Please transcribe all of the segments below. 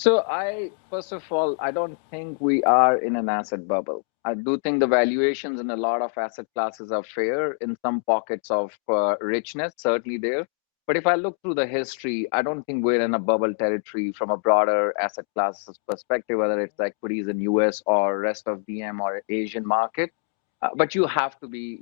So first of all, I don't think we are in an asset bubble. I do think the valuations in a lot of asset classes are fair in some pockets of richness, certainly there. But if I look through the history, I don't think we're in a bubble territory from a broader asset classes perspective, whether it's equities in US or rest of DM or Asian market. But you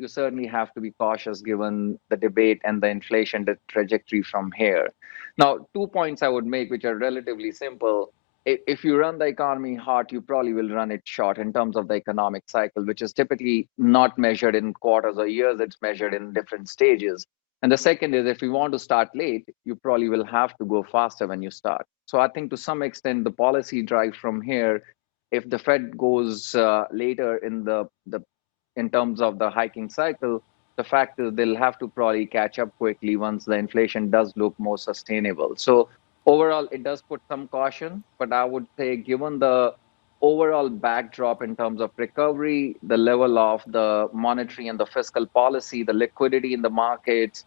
certainly have to be cautious given the debate and the inflation the trajectory from here. Now, 2 points I would make, which are relatively simple. If you run the economy hot, you probably will run it short in terms of the economic cycle, which is typically not measured in quarters or years, it's measured in different stages. And the second is if you want to start late, you probably will have to go faster when you start. So I think to some extent, the policy drive from here, if the Fed goes later in terms of the hiking cycle, the fact is they'll have to probably catch up quickly once the inflation does look more sustainable. So overall, it does put some caution, but I would say given the overall backdrop in terms of recovery, the level of the monetary and the fiscal policy, the liquidity in the markets,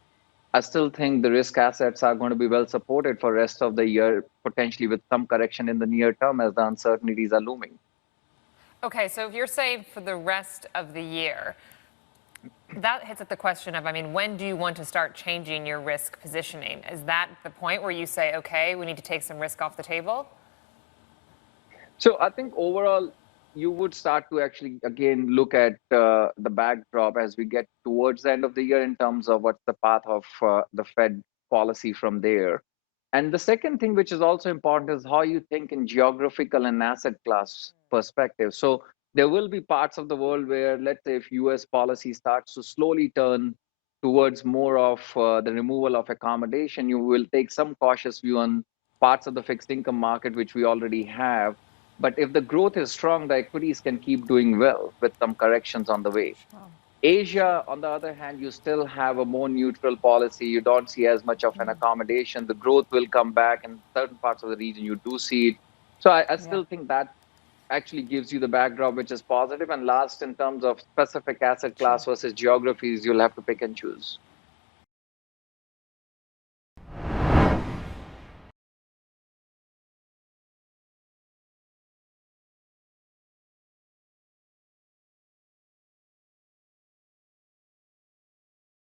I still think the risk assets are going to be well supported for rest of the year, potentially with some correction in the near term as the uncertainties are looming. Okay, so if you're saying for the rest of the year, that hits at the question of, I mean, when do you want to start changing your risk positioning? Is that the point where you say, okay, we need to take some risk off the table? So I think overall, you would start to actually again look at the backdrop as we get towards the end of the year in terms of what's the path of the Fed policy from there. And the second thing, which is also important, is how you think in geographical and asset class perspective. So there will be parts of the world where, let's say, if US policy starts to slowly turn towards more of the removal of accommodation, you will take some cautious view on parts of the fixed income market, which we already have. But if the growth is strong, the equities can keep doing well with some corrections on the way. Asia, on the other hand, you still have a more neutral policy. You don't see as much of an accommodation. The growth will come back in certain parts of the region. You do see it. So I Yeah. still think that actually gives you the backdrop, which is positive. And last, in terms of specific asset Sure. class versus geographies, you'll have to pick and choose.